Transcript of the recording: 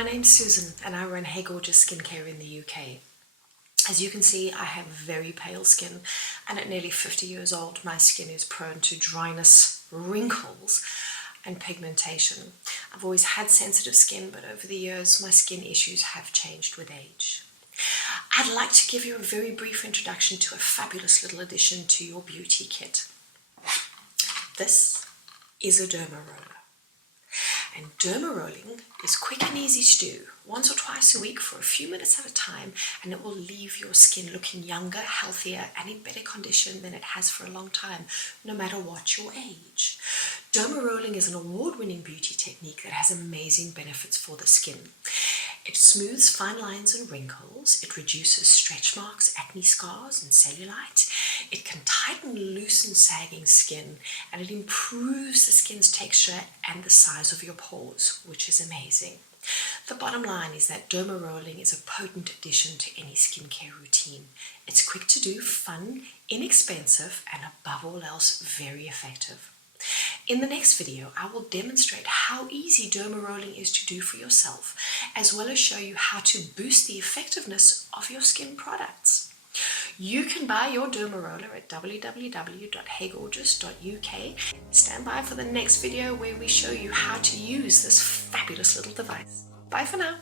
My name's Susan and I run Hey Gorgeous Skincare in the UK. As you can see, I have very pale skin, and at nearly 50 years old my skin is prone to dryness, wrinkles and pigmentation. I've always had sensitive skin, but over the years my skin issues have changed with age. I'd like to give you a very brief introduction to a fabulous little addition to your beauty kit. This is a Derma roller. And derma rolling is quick and easy to do, once or twice a week for a few minutes at a time, and it will leave your skin looking younger, healthier, and in better condition than it has for a long time, no matter what your age. Derma rolling is an award-winning beauty technique that has amazing benefits for the skin. It smooths fine lines and wrinkles, it reduces stretch marks, acne scars, and cellulite. It can tighten, loosen sagging skin, and it improves the skin's texture and the size of your pores, which is amazing. The bottom line is that derma rolling is a potent addition to any skincare routine. It's quick to do, fun, inexpensive, and above all else, very effective. In the next video, I will demonstrate how easy derma rolling is to do for yourself, as well as show you how to boost the effectiveness of your skin products. You can buy your derma roller at www.heygorgeous.uk. Stand by for the next video where we show you how to use this fabulous little device. Bye for now.